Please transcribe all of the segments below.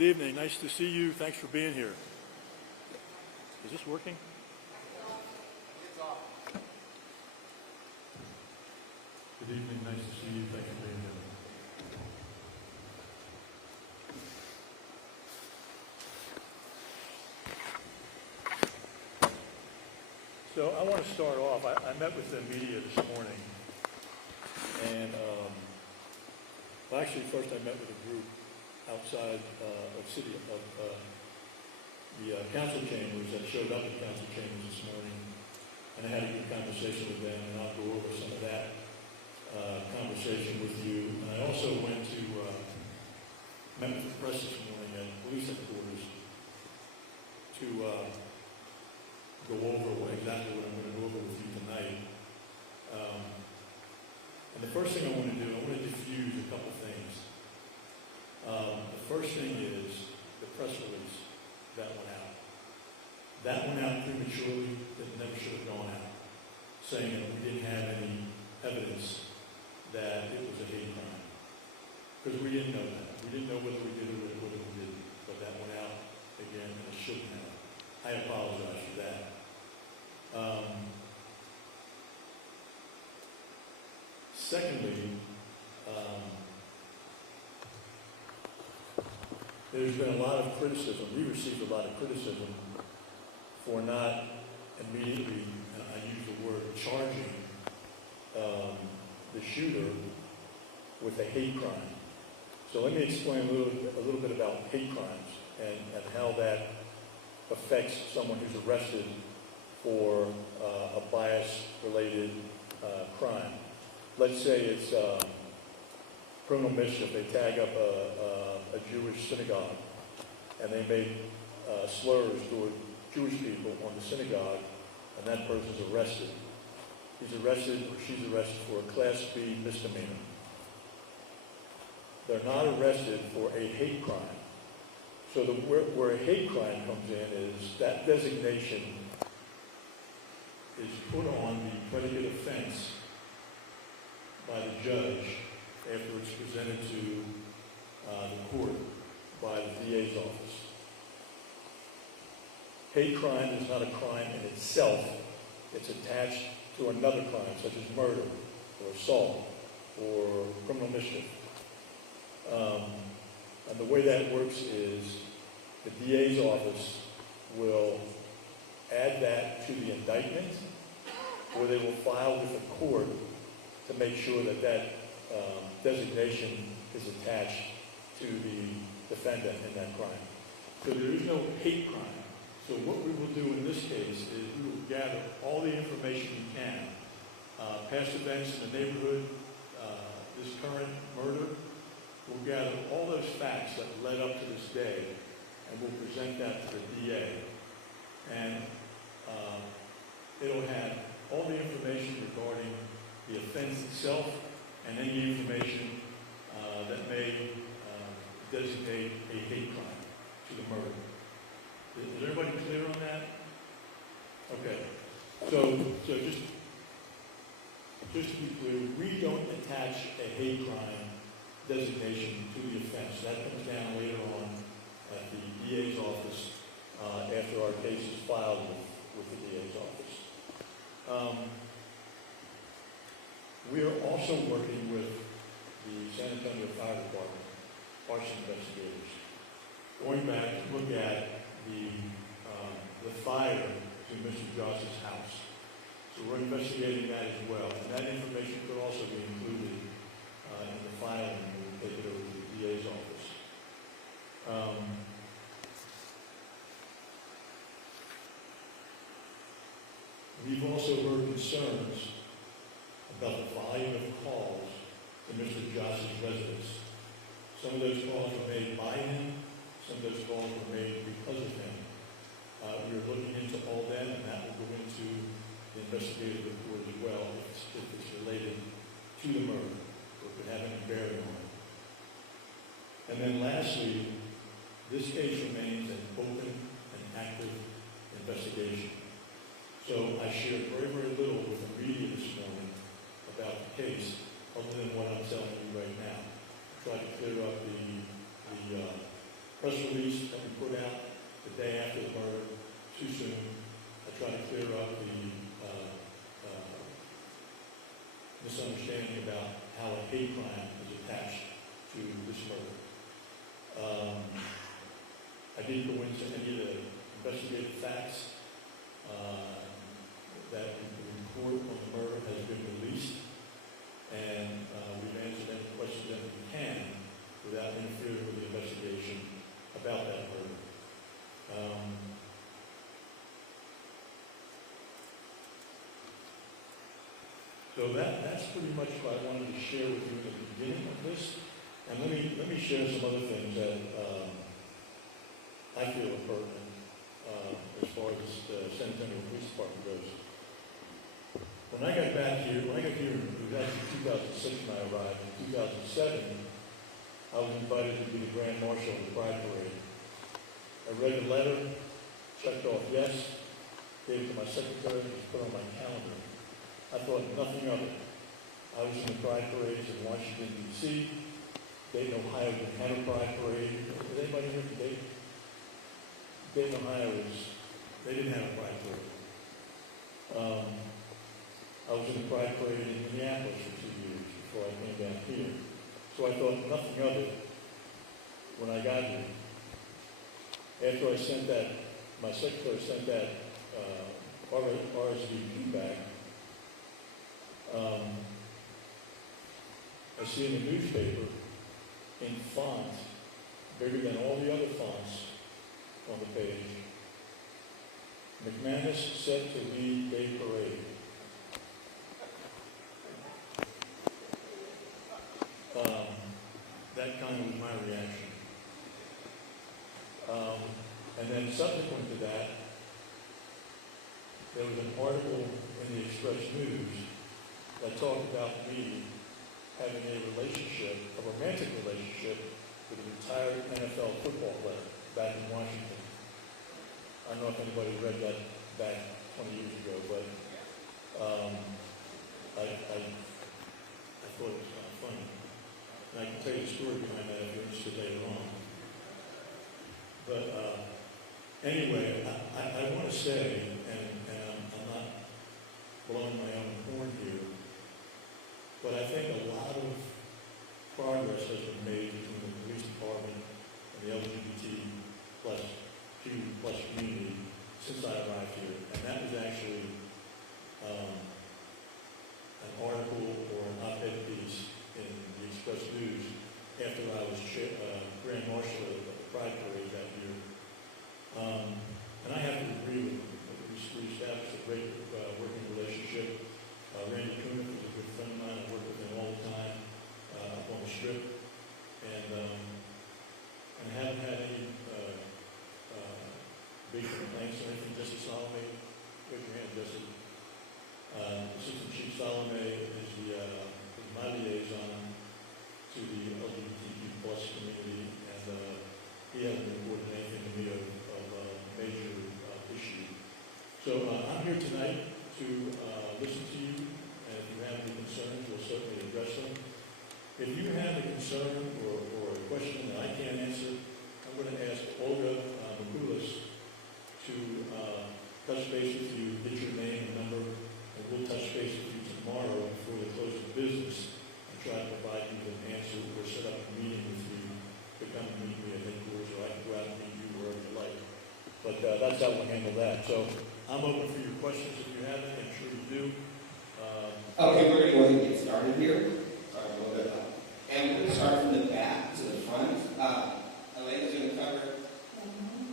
Good evening. Nice to see you. Thanks for being here. Is this working? Good evening. Nice to see you. Thanks for being here. So I want to start off. I met with the media this morning, and well, actually, first I met with a group outside of the council chambers that showed up at council chambers this morning, and I had a good conversation with them, and I'll go over some of that conversation with you. And I also went to met with the press this morning at police headquarters to go over exactly what I'm going to go over with you tonight. And the first thing I want to do, I want to diffuse a couple things. The first thing is the press release that went out. That went out prematurely. That never should have gone out, saying that we didn't have any evidence that it was a hate crime. Because we didn't know that. We didn't know whether we did it or whether we didn't. But that went out again, and it shouldn't have. I apologize for that. Secondly, there's been a lot of criticism. We received a lot of criticism for not immediately, and I use the word, charging the shooter with a hate crime. So let me explain a little bit about hate crimes and how that affects someone who's arrested for a bias-related crime. Let's say it's criminal mischief. They tag up a Jewish synagogue, and they make slurs toward Jewish people on the synagogue, and that person's arrested. He's arrested or she's arrested for a Class B misdemeanor. They're not arrested for a hate crime. So where a hate crime comes in is that designation is put on the predicate offense by the judge after it's presented to the court by the DA's office. Hate crime is not a crime in itself. It's attached to another crime, such as murder, or assault, or criminal mischief. And the way that works is the DA's office will add that to the indictment, or they will file with the court to make sure that that designation is attached to the defendant in that crime. So there is no hate crime. So what we will do in this case is we will gather all the information we can, past events in the neighborhood, this current murder. We'll gather all those facts that led up to this day, and we'll present that to the DA. And it'll have all the information regarding the offense itself and any information that may designate a hate crime to the murder. Is everybody clear on that? Okay. So just to be clear, we don't attach a hate crime designation to the offense. That comes down later on at the DA's office after our case is filed with the DA's office. We are also working with the San Antonio Fire Department, arson investigators, going back to look at the fire to Mr. Joss's house. So we're investigating that as well. And that information could also be included in the filing when we take it over to the DA's office. We've also heard concerns about the volume of calls to Mr. Joss's residence. Some of those calls were made by him. Some of those calls were made because of him. We are looking into all that, and that will go into the investigative report as well if it's related to the murder or could have any bearing on it. And then lastly, this case remains an open and active investigation. So I shared very, very little with the media this morning about the case, other than what I'm telling you right now. Try to clear up the press release that we put out the day after the murder too soon. I try to clear up the misunderstanding about how a hate crime is attached to this murder. I didn't go into any of the investigative facts. That the report on the murder has been released, and we've answered any questions that we can without interfering with the investigation about that murder. So that's pretty much what I wanted to share with you at the beginning of this. And let me share some other things that I feel are pertinent as far as the San Antonio Police Department goes. When I got here, it was actually 2006 when I arrived. In 2007, I was invited to be the Grand Marshal of the Pride Parade. I read the letter, checked off yes, gave it to my secretary, and put on my calendar. I thought nothing of it. I was in the Pride Parades in Washington, D.C. Dayton, Ohio didn't have a Pride Parade. Did anybody here from Dayton? Dayton, Ohio they didn't have a Pride Parade. I was in the Pride Parade in Minneapolis for 2 years before I came down here. So I thought nothing of it when I got here. After I sent that, my secretary sent that RSVP back, I see in the newspaper in font, bigger than all the other fonts on the page, McManus set to lead Day Parade. That kind of was my reaction. And then subsequent to that, there was an article in the Express News that talked about me having a romantic relationship with a retired NFL football player back in Washington. I don't know if anybody read that back 20 years ago, but I thought it was kind of funny. And I can tell you the story behind that if you're interested later on. But anyway, I want to say, and I'm not blowing my own horn here, but I think a lot of progress has been made between the police department and the LGBT plus community since I arrived here. And that was actually an article or an op-ed piece in the Express News after I was Grand Marshal of the Pride Parade that year. And I have to agree with them. We established a great working relationship. Randy Kuhn was a good friend of mine. I worked with him all the time up on the Strip. And I haven't had any big complaints or anything. Jesse Salome, raise your hand, Jesse. Assistant Chief Salome is my liaison to the LGBTQ plus community, and he hasn't reported anything to me of major issue. So I'm here tonight to listen to you, and if you have any concerns, we'll certainly address them. If you have a concern or a question that I can't answer, I'm going to ask Olga Mikulis to touch base with you, get your name and number, and we'll touch base with you tomorrow before the close of business and try to provide you with an answer or set up a meeting with you to come and meet me at headquarters, or I can go out and meet you wherever you like. But that's how we'll handle that. So I'm open for your questions if you have any. I'm sure you do. Okay, we're going to go ahead and get started here. Sorry, a little bit loud. And we're going to start from the back to the front. Elena's going to cover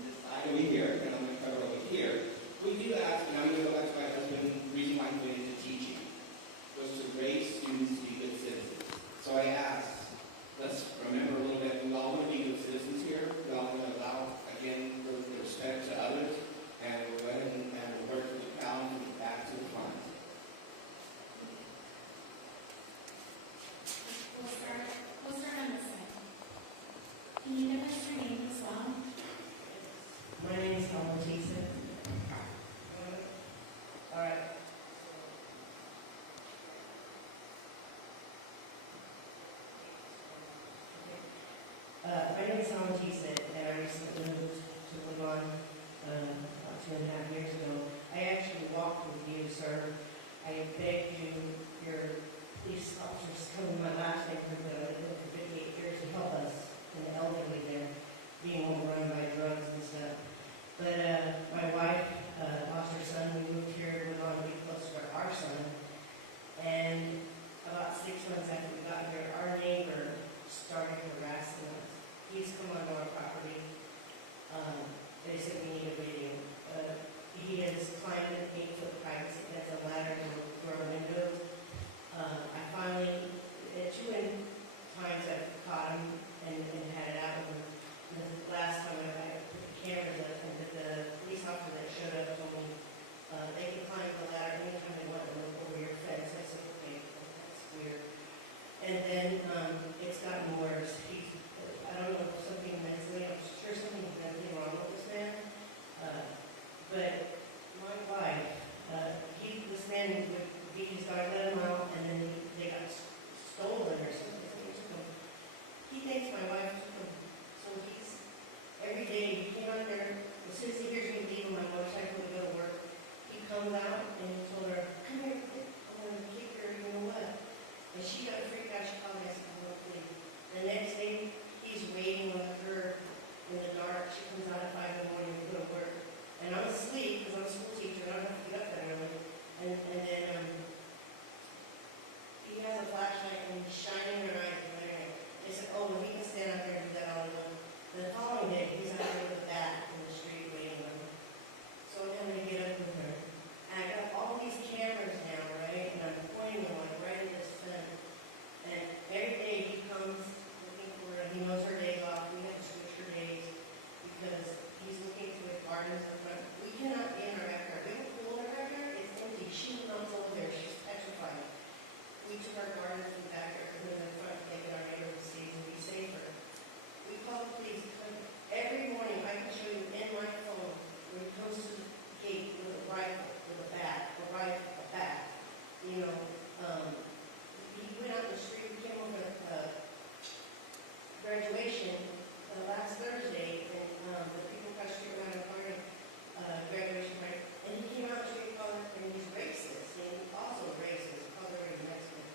this side over here, and I'm going to cover over here. We do ask, and I'm going to go back to my husband, the reason why I went into teaching was to raise students to be good citizens. So I asked, let's remember a little bit, we all want to be good citizens here. We all want to allow, again, the respect to others, and we'll go ahead and we'll work with the crowd from the back to the front. We'll start on this side. Can you give us your name as well? My name is Helen Jason. All right. My name is Helen Jason, and I 2.5 years ago. I actually walked with you, sir. I begged you, your police officers come in my last neighborhood that I lived in for 58 years to help us and the elderly there, being overrun by drugs and stuff. But my wife lost her son. We moved here. We wanted to be close to our son. And about 6 months after we got here, our neighbor started harassing us. He's come onto our property. They said we need a video. He has climbed an 8-foot privacy fence, a ladder through our windows. I finally, at 2 times I caught him and had it out with him. The last time I put the cameras up, and the police officer that showed up told me they can climb the ladder anytime they want to look over your fence. I said, okay, that's weird. And then it's gotten worse. I don't know if something mentally, I'm sure something's mentally wrong with this man. But my wife, this man would beat his dog, let him out, and then they got stolen or something. He thinks my wife took him. So every day, he came out there, as soon as he hears me leaving my motorcycle to go to work, he comes out and he told her, come here, I'm going to kick her, you know what? And she got freaked out, she called me, I said, I'm going to leave. The next day, he's waiting on her in the dark. She comes out at 5 in the morning to go to work. And I'm asleep because I'm a school teacher. I don't have to get up that early. And then he has a flashlight and he's shining her eyes and glaring. They said, oh, well, he can stand out there and do that all alone. The following day, he's out there with a bat in the street waiting on her. So I'm having to get up with her. And I got all these cameras now, right? And I'm pointing them like right in this fence. And every day he comes looking for her. He knows her days off. We have to switch her days because he's looking for the gardens in front. We cannot be in our backyard. We have a pool in our backyard. It's empty. She runs over there. She's petrified. We took our gardens in the backyard and in the front to make it our neighborhood safe and be safer. We call the police. Every morning I can show you in my phone when he comes to the gate with a rifle, with a bat, a bat. You know, he went out in the street. We came over graduation last Thursday, and the people across the street were having a party, graduation party, and he came out to call her, and he's racist, and he's also racist, called her a Mexican.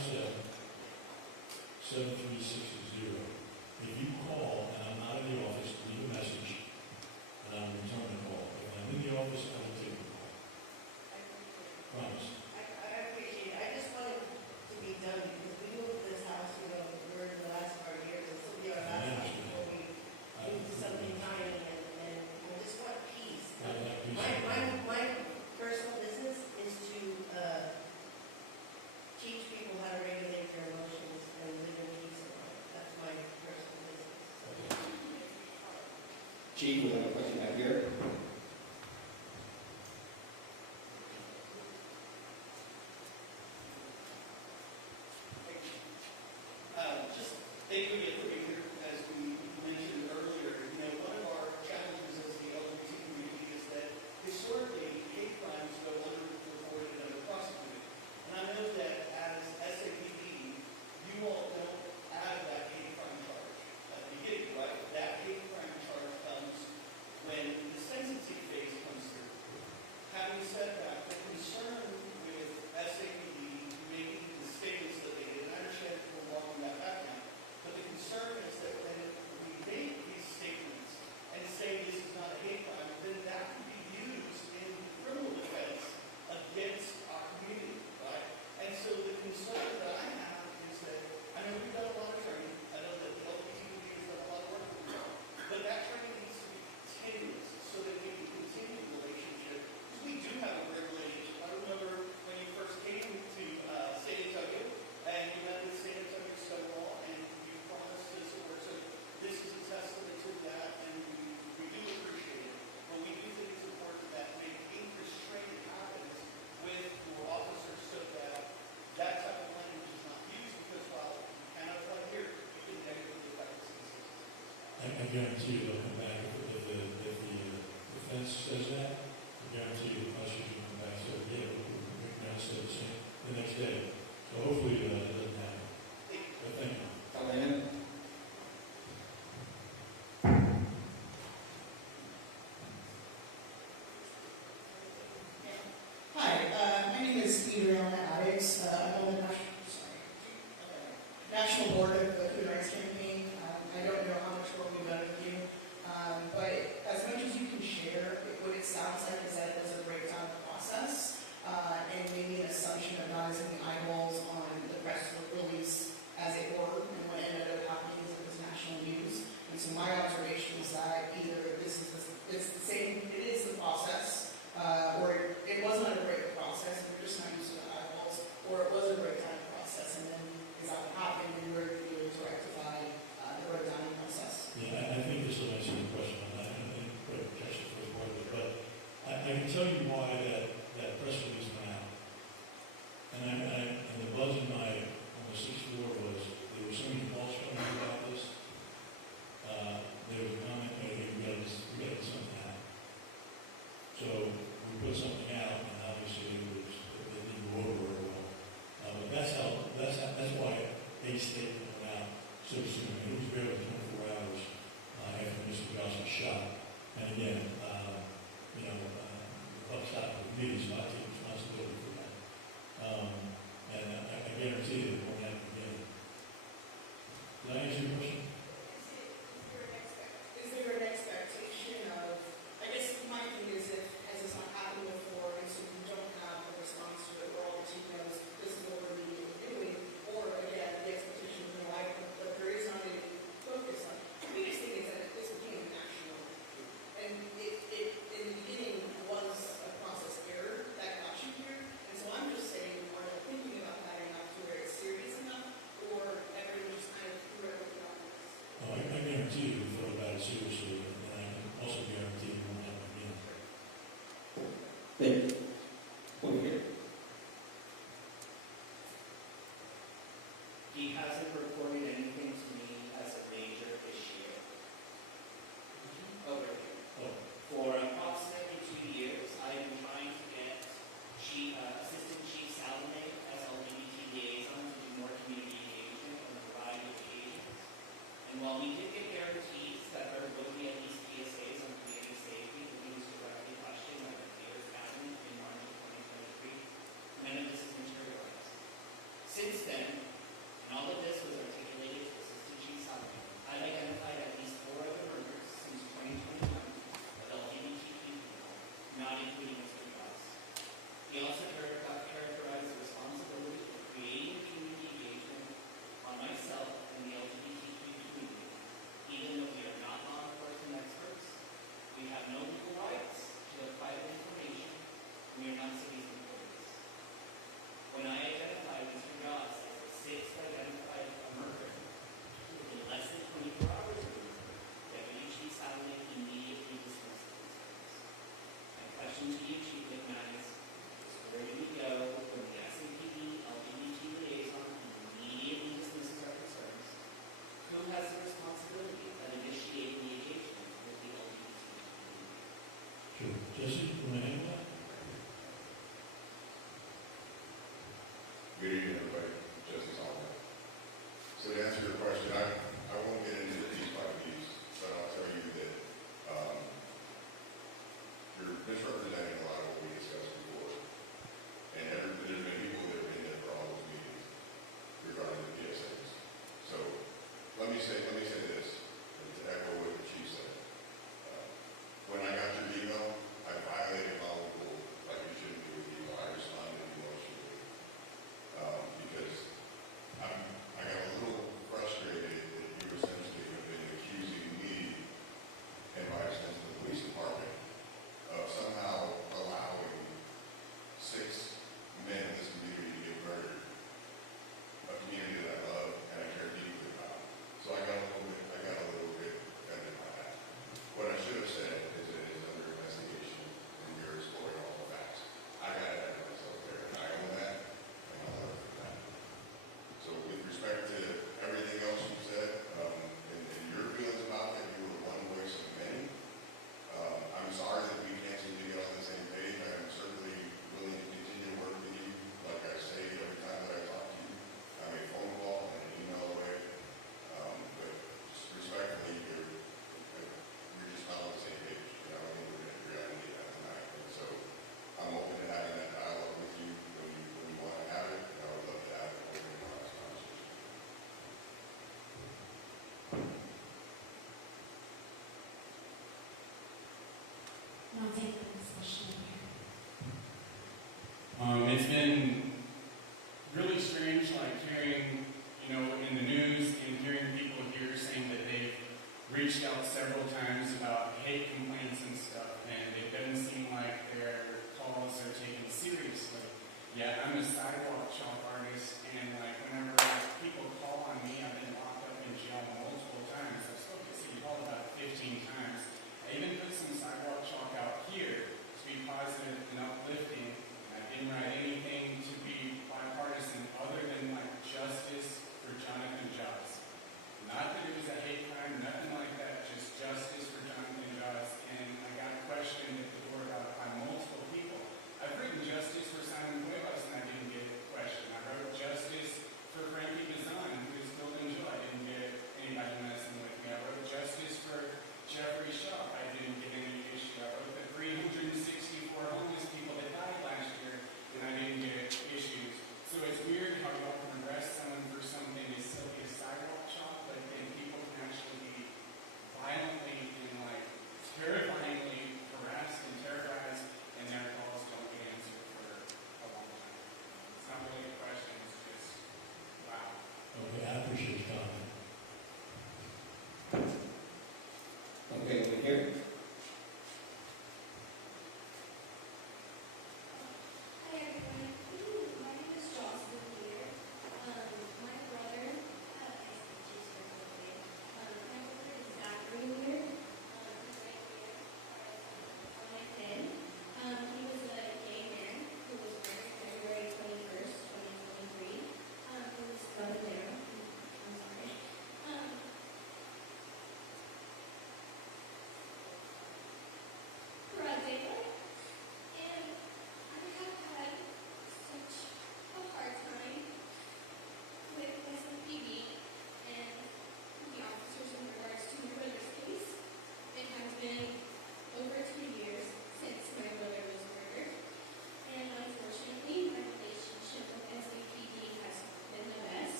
507-7360. If you call and I'm not in the office, leave a message and I'll return the call. If I'm in the office, I will take the call. Promise. I appreciate it. I just want it to be done because we moved this house, you know, we're in the last of our years, and so we are last house before we move to something tiny, and I just want peace. My personal business is to teach people how to regulate their emotions and live in peace and life. That's my personal business. Chief, we have a question back here. Just thank you again for being here. As we mentioned earlier, one of our challenges as the LGBT community is that historically hate crimes go underreported and underprosecuted. And I know that as SAPD, you all don't add that hate crime charge at the beginning, right? That hate crime charge comes when the sentencing phase comes through. Having said that, the concern with SAPD making the statements that they did, and I understand people walking that back now, but the concern is that when we make these statements and say this is not a hate crime, then that can be used in criminal defense against our community, right? And so the concern that I have is that, I know we've done a lot of training, I know that the LGBT community has done a lot of work with you, but that training needs to be continuous so that we can continue the relationship. Because we do have a great relationship. I remember when you first came to San Antonio, and you met with San Antonio Stonewall, and you promised to support. So this is a testament to that, and we do appreciate it. But we do think it's important that maintaining restraint happens with your officers so that that type of language is not used, because while you cannot apply here, you can negatively affect the citizens. I guarantee you they'll come back if the defense says that. I guarantee you the prosecution will come back and say, yeah, we're going to say the same the next day. So hopefully it doesn't happen. But thank you. Elena? Hi, my name is Adriana Addicts. I'm on the National Board of the Food Rights Campaign. I don't know how much work we've done with you, but as much as you can share, what it sounds like is that it was a breakdown of the process, and maybe an assumption of not as many eyeballs on the press release as it were, and what ended up happening is it was national news. And so my observation is that either it's the same, it is the process, or it was not a break process, we're just not used to the eyeballs, or it was a breakdown process, and then is that what happened, and we're able to rectify the breakdown process. Yeah, I think this will answer the question on that, and catch the first part of it. But I can tell you why that press release went out. And the buzz in my on the sixth floor was there were so many calls coming about this. There was a comment made, hey, we got to get something out. So we put something out, and obviously it didn't go over very well. But that's why a statement went out so soon. It was barely 24 hours after Mr. Josh was shot. And again, the buck stopped with me, so I take responsibility for that. And I guarantee you it won't happen again. Did I answer your question? Is there an expectation of, I guess my thing is if, has this not happened before, and so we don't have a response to it, where all the team knows this is what we're really doing, or again, the expectation of life, but there is not any focus on. The biggest thing is that this became national. And it in the beginning was a process error that got you here. And so I'm just saying, are you thinking about that enough to where it's serious enough, or everyone just kind of threw everything on this? Oh, I guarantee you we thought about it seriously, and I can also guarantee it won't happen again. Thank you. Over here. He hasn't reported anything to me as a major issue. Over here. Oh, For approximately 2 years, I have been trying to get Assistant Chief Salome as LGBT liaison to do more community engagement on a variety of occasions. And while we did get guarantees that there would be at least PSAs on community safety, that we was directly questioned by the Theater Academy in Jesse, you want to handle that? Good evening, everybody. Jesse Solomon. So to answer your question, I won't get into the piece by piece, but I'll tell you that you're misrepresenting a lot of what we discussed before. And there's been people that have been there for all those meetings regarding the PSAs. So let me say this, and to echo what the chief said. When I got your email, I violated my own rule, like you shouldn't do with email. I responded emotionally.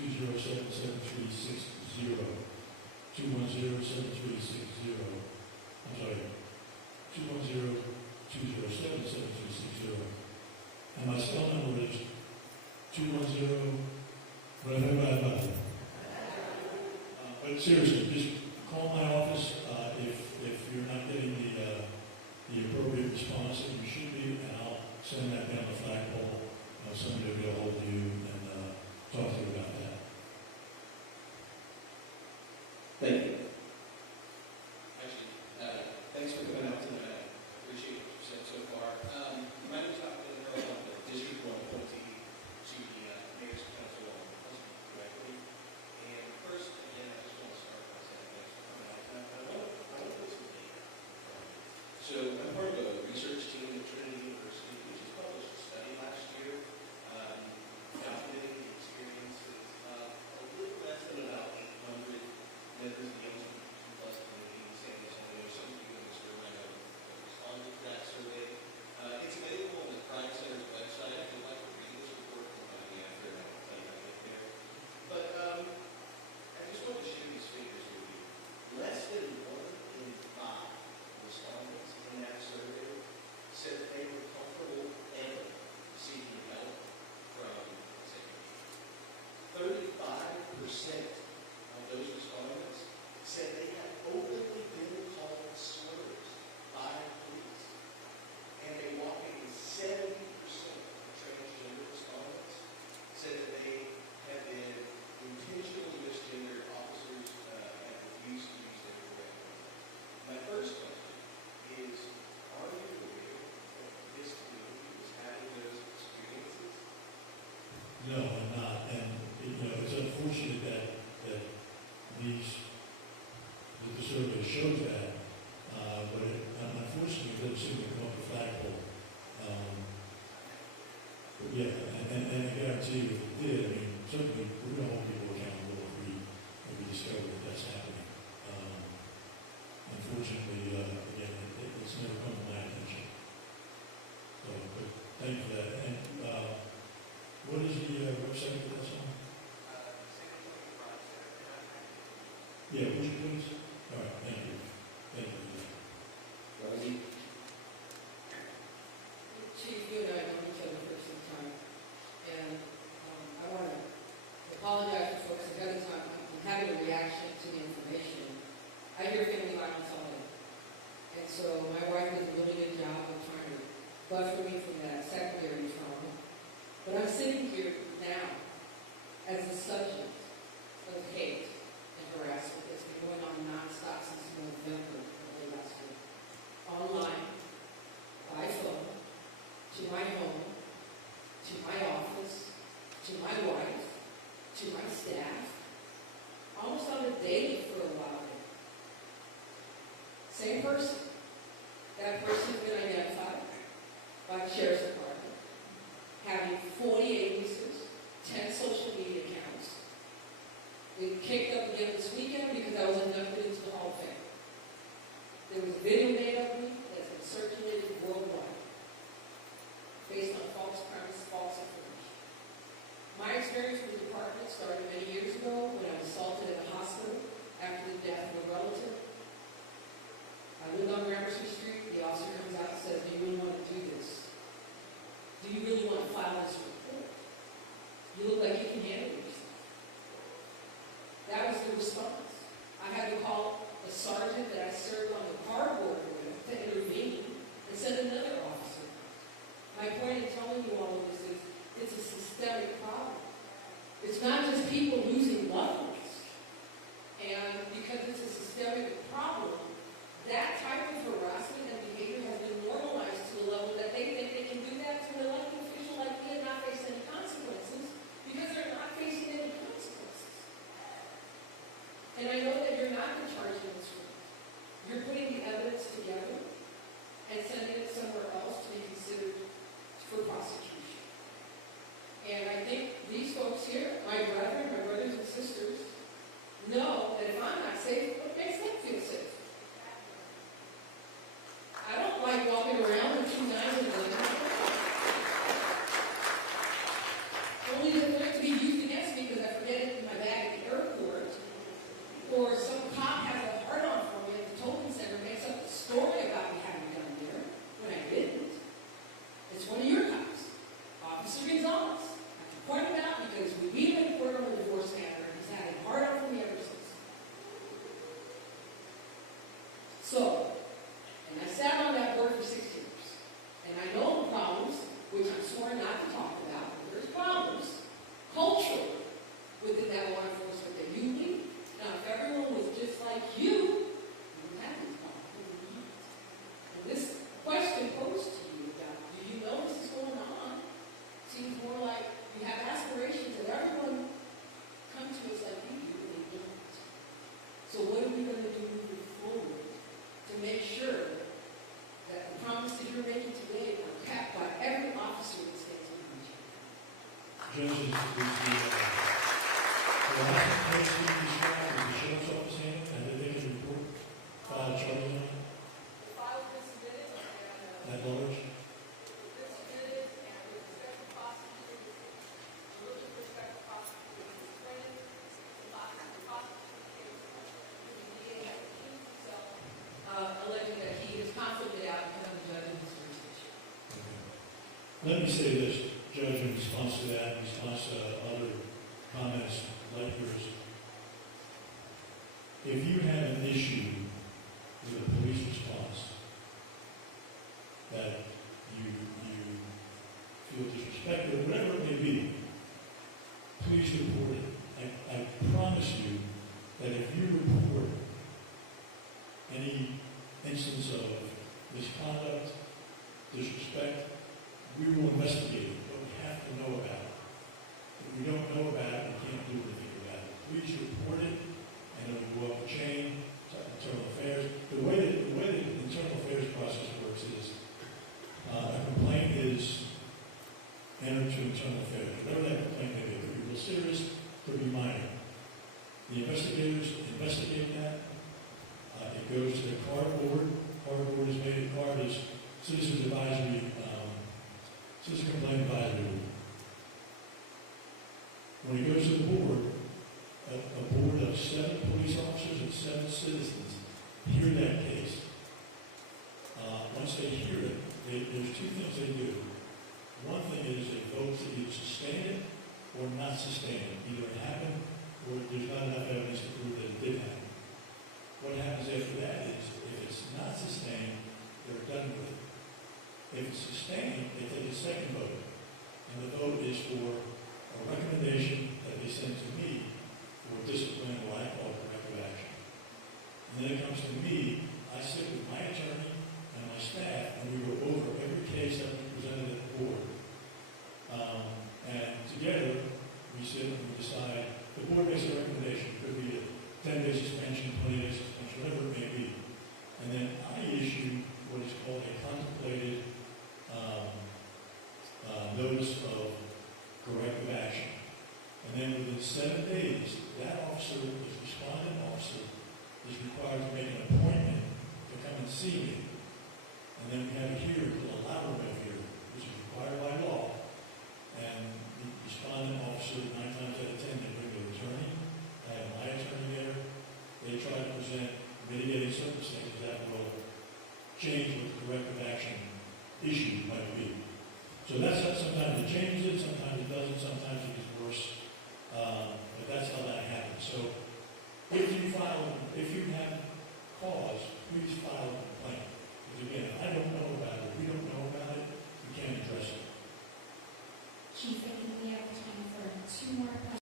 210-7360. 210-7360. I'm sorry, 210-207-7360. And my cell number is 210, blah. But seriously, just call my office if you're not getting the appropriate response that you should be, and I'll send that down the flagpole. Somebody will get a hold of you and talk to you about that. Thank you. Actually, thanks for coming out tonight. I appreciate what you've said so far. You might have talked a little about the District 1 appointee to the Mayor's Council on Husband directly. And first, again, I just want to start by saying thanks for coming out tonight. I want to put some data. So I'm part of a research team at Trinity University. We just published a study last year documenting the experiences of a little less than about 800 members of the LGBTQ+ community in San Antonio. Some of you in this room I know have responded to that survey. It's available on the Pride Center's website. If you'd like to read this report, you can find me after, and I can tell you how to get there. But I just want to share these figures with you. Less than 1 in 5 respondents in that survey said that they were comfortable ever seeking help from SAPD. 35% of those respondents said they had openly been called slurs by police. And a whopping 70% of transgender respondents said that they had been intentionally misgendered. Officers had refused to use their correct pronouns. My first question is, are you aware that this community is having those experiences? No, I'm not. And it's unfortunate that the survey shows that, but unfortunately it doesn't seem to come up the flagpole. But yeah, and I guarantee you if it did, I mean, certainly we're going to hold people accountable if we discover that that's happening. Unfortunately, again, it's never come to my attention. So, but thank you for that. And what is the website for that song? Yeah, would you please? All right, thank you. Thank you. Rosie? Chief, you and I know each other for some time, and I want to apologize for folks ahead of time. I'm having a reaction to the information. I hear family violence all day, and so my wife does a really good job of trying to buffer me from that secondary trauma. But I'm sitting here now as the subject of hate and harassment that's been going on nonstop since November of last year. Online, by phone, to my home, to my office, to my wife, to my staff, almost on a daily for a while. Same person. That person's been identified by the Sheriff's Department, having 40 aliases, 10 social media accounts. We kicked up again this weekend because I was inducted into the Hall of Fame. There was a video made of me that's been circulated worldwide based on false premise, false information. My experience with the department started many years ago when I was assaulted at a hospital after the death of a relative. I lived on Gramercy Street. The officer comes out and says, "Do you really want to do this? Do you really want to file this report? You look like you can handle yourself." That was the response. I had to call a sergeant that I served on the cardboard with to intervene and send another officer. My point in telling you all of this is it's a systemic problem. It's not just people losing loved ones. And because it's a systemic problem, that type of harassment and behavior has been normalized to a level that they think they can do that to an elected official like me and not face any consequences because they're not facing any consequences. And I know that you're not in charge of this room. You're putting the evidence together and sending it somewhere else to be considered for prosecution. And I think these folks here, my brothers The last place we described was the sheriff's office handle, and then they can report, file charges on it, The file's been submitted, and that large. it's been submitted, and with respect to prosecutors, with respect to prosecutors, it's planned, the prosecutor's case, the DA has accused himself, alleging that he is conflicted out because of the judge's jurisdiction. Let me say this, Judge, in response to that, in response to other comments like yours. If you have an issue with a police response that you feel disrespected, whatever it may be, please report it. I promise you that if you report any instance of misconduct, disrespect, we will investigate it, but we have to know about it. If we don't know about it, we can't do anything about it. Please report it, and it will go up the chain to internal affairs. The way the internal affairs process works is a complaint is entered to internal affairs. Whatever that complaint may be, it could be real serious, it could be minor. The investigators investigate that. It goes to the CAR board. CAR board is made. CAR is Citizens Advisory. Citizen Complaint Advisory Board. When it goes to the board, a board of 7 police officers and 7 citizens hear that case. Once they hear it, there's 2 things they do. One thing is they vote to either sustain it or not sustain it. Either it happened or there's not enough evidence to prove that it did happen. What happens after that is, if it's not sustained, they're done with it. If it's sustained, they take a second vote. And the vote is for a recommendation that they send to me for discipline, what I call corrective action. And then it comes to me, I sit with my attorney and my staff, and we go over every case that we presented at the board. And together, we sit and we decide, the board makes a recommendation. It could be a 10-day suspension, 20-day suspension, whatever it may be. And then I issue what is called a contemplated notice of corrective action. And then within 7 days, that officer, this respondent officer, is required to make an appointment to come and see me. And then we have a hearing, called a lateral hearing, which is required by law. And the respondent officer, 9 times out of 10, they bring their attorney. I have my attorney there. They try to present mitigating circumstances that will change what the corrective action issue might be. So that's how sometimes it changes it, sometimes it doesn't, sometimes it gets worse. But that's how that happens. So if you have cause, please file a complaint. Because again, if I don't know about it, if we don't know about it, we can't address it. Chief, I think we have time for 2 more questions.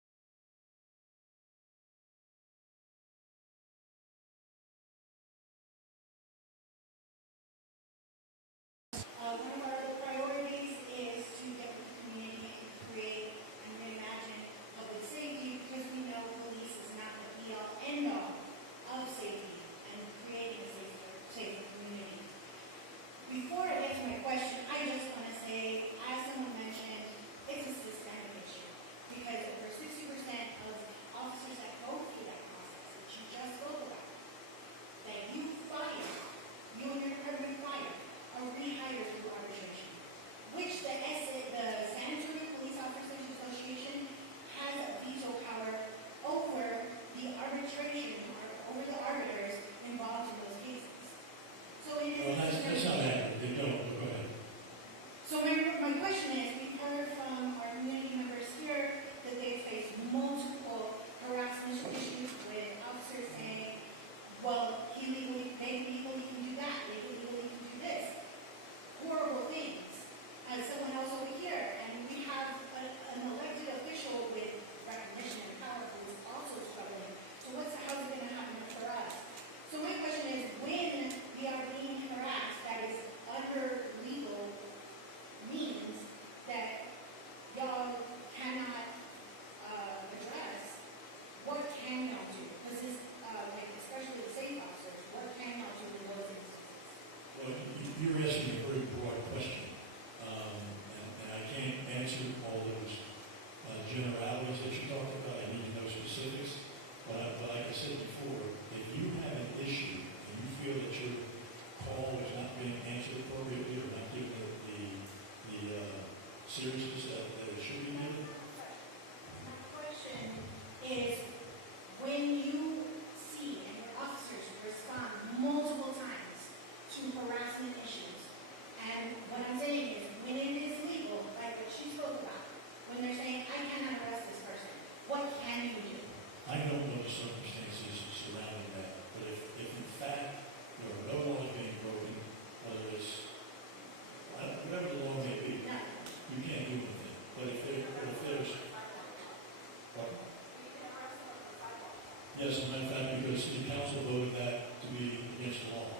One of our priorities is to get the community and create and reimagine public safety, because we know police is not the be-all, end-all of safety and creating a safer community. Before I answer my question, I just want to say, as someone mentioned, it's a systemic issue, because it persists Yes, as a matter of fact, because city council voted that to be against the law.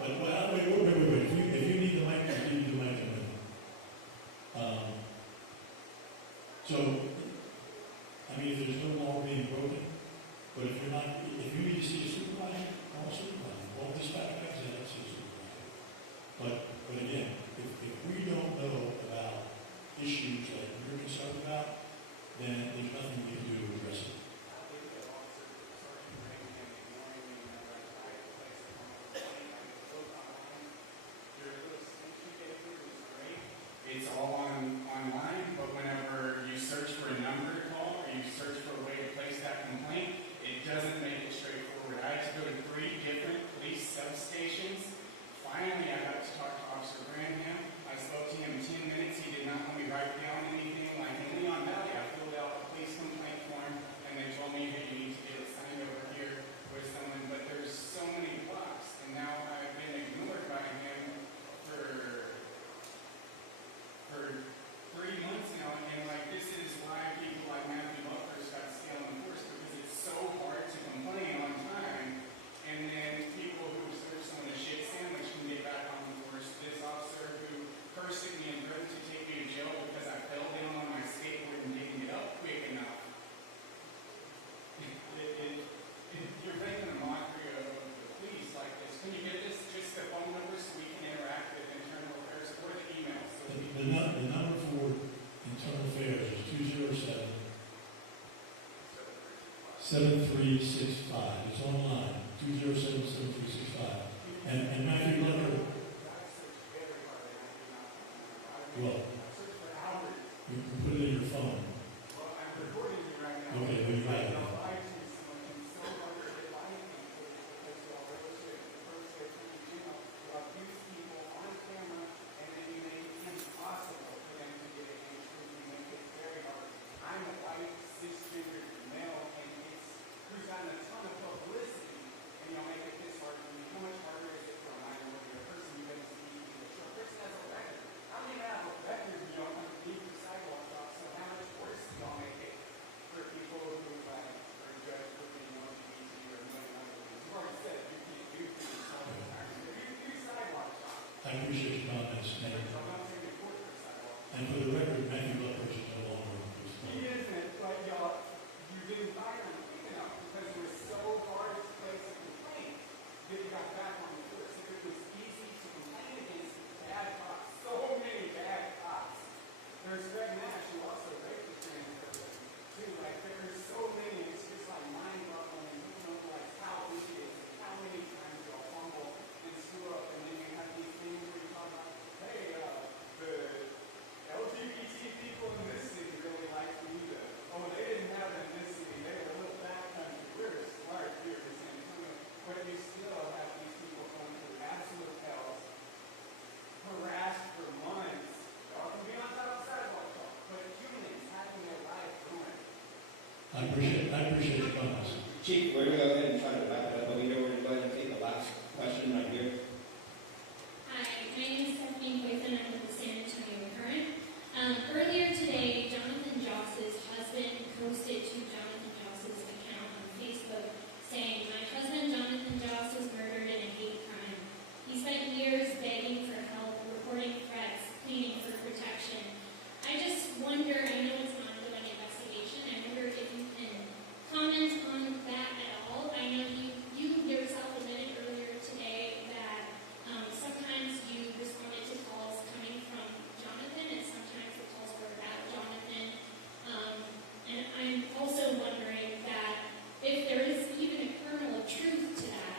But, wait. If you need the mic, I'll give you the mic in a minute. So, I mean, if there's no law being broken, but if you need to see a supervisor, call a supervisor. Call dispatch back and see a supervisor. But again, if we don't know about issues that you're concerned about, then there's nothing we can do to address it. It's all online, but whenever you search for a number to call or you search for a way to place that complaint, it doesn't make it straightforward. I had to go to 3 different police substations. Finally, I got to talk to Officer Branham. I spoke to him 10 minutes. He did not let me write down anything. Like in Leon Valley, I filled out a police complaint form, and they told me, hey, you need to get it signed over here with someone. But there's so many blocks, and now I've been ignored by him for 3 months now, and like this is why people like Matthew Buckler's got to stay on the force, because it's so hard to complain on time, and then people who serve someone a shit sandwich can get back on the force. This officer who cursed at me and threatened to take me to jail because I fell down on my skateboard and didn't get up quick enough. You're making a mockery of the police like this. Can you get this just the phone number so we can interact with internal affairs or the emails? So The number for internal affairs is 207-7365. It's online, 207-7365. And Matthew Butler, well, you can put it in your phone. well, I'm recording you right now. Okay, well, you got it. I appreciate your comments, and for the record, Matthew Butler is no longer on this He phone. isn't, but y'all, you didn't fire him quick enough because it was so hard to place a complaint that you got back on the force. If it was easy to complain against bad cops, so many bad cops. There's Greg Nash, who also raped the transfer too. Like there's so many, it's just like mind-boggling. You don't realize how easy it is, and how many times y'all fumble and screw up, and then you have these things where you talk about, hey, the LGBT people in this city really like me to, oh, they didn't have it in this city, they were a little backcountry. We're smart here in San Antonio, but you still have these people going through absolute hell, harassed for months. Y'all can be on top of the sidewalk, but humans having their life ruined. I appreciate your comments. Chief, we're going to go ahead and try to wrap it up, but we know we're going to go ahead and take the last question right here. Hi, my name is Stephanie Poison. I'm with the San Antonio Current. Earlier today, Jonathan Joss's husband posted to Jonathan Joss's account on Facebook saying, "My husband Jonathan Joss was murdered in a hate crime. He spent years begging for help, reporting threats, pleading for protection." I just wonder, I know it's an ongoing investigation, I wonder if you can comment on that at all. I know you yourself admitted earlier today that sometimes you responded to calls coming from Jonathan, and sometimes the calls were about Jonathan. And I'm also wondering that if there is even a kernel of truth to that,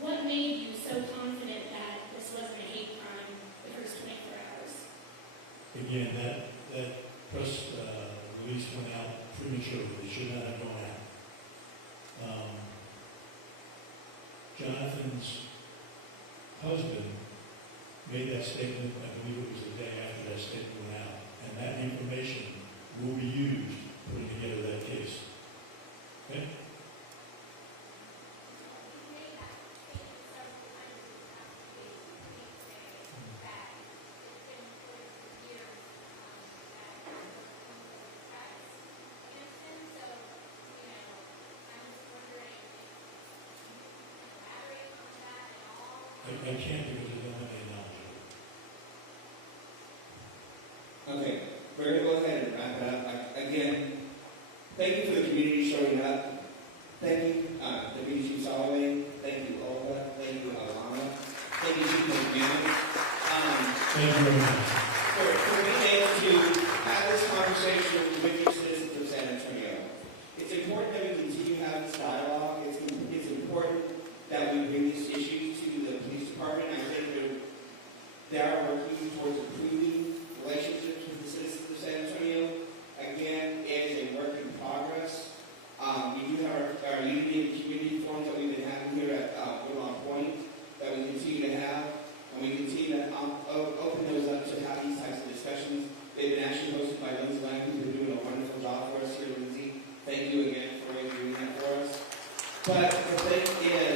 what made you so confident that this wasn't a hate crime the first 24 hours? Again, that press release went out prematurely. It should not have gone out. Jonathan's husband made that statement, I believe it was the day after that statement went out, and that information will be used putting together that case. Okay? I'm can't because we don't have any knowledge of it. Okay, we're going to go ahead and wrap it up. Again, thank you for the community showing up. Thank you, Deputy Chief Soloway. Thank you, Olga. Thank you, Alana. Thank you, Chief McManus. Thank you very much. For being able to have this conversation with your citizens of San Antonio. It's important that we continue to have this dialogue. It's important that we bring these issues to the police department. I think they are working towards improving relationships with the citizens of San Antonio. Again, it is a work in progress. We do have our unity and community forums that we've been having here at Woodlawn Point that we continue to have. And we continue to open those up to have these types of discussions. They've been actually hosted by Lindsay Lang, who's been doing a wonderful job for us here, Lindsay. Thank you again for doing that for us. But the thing is,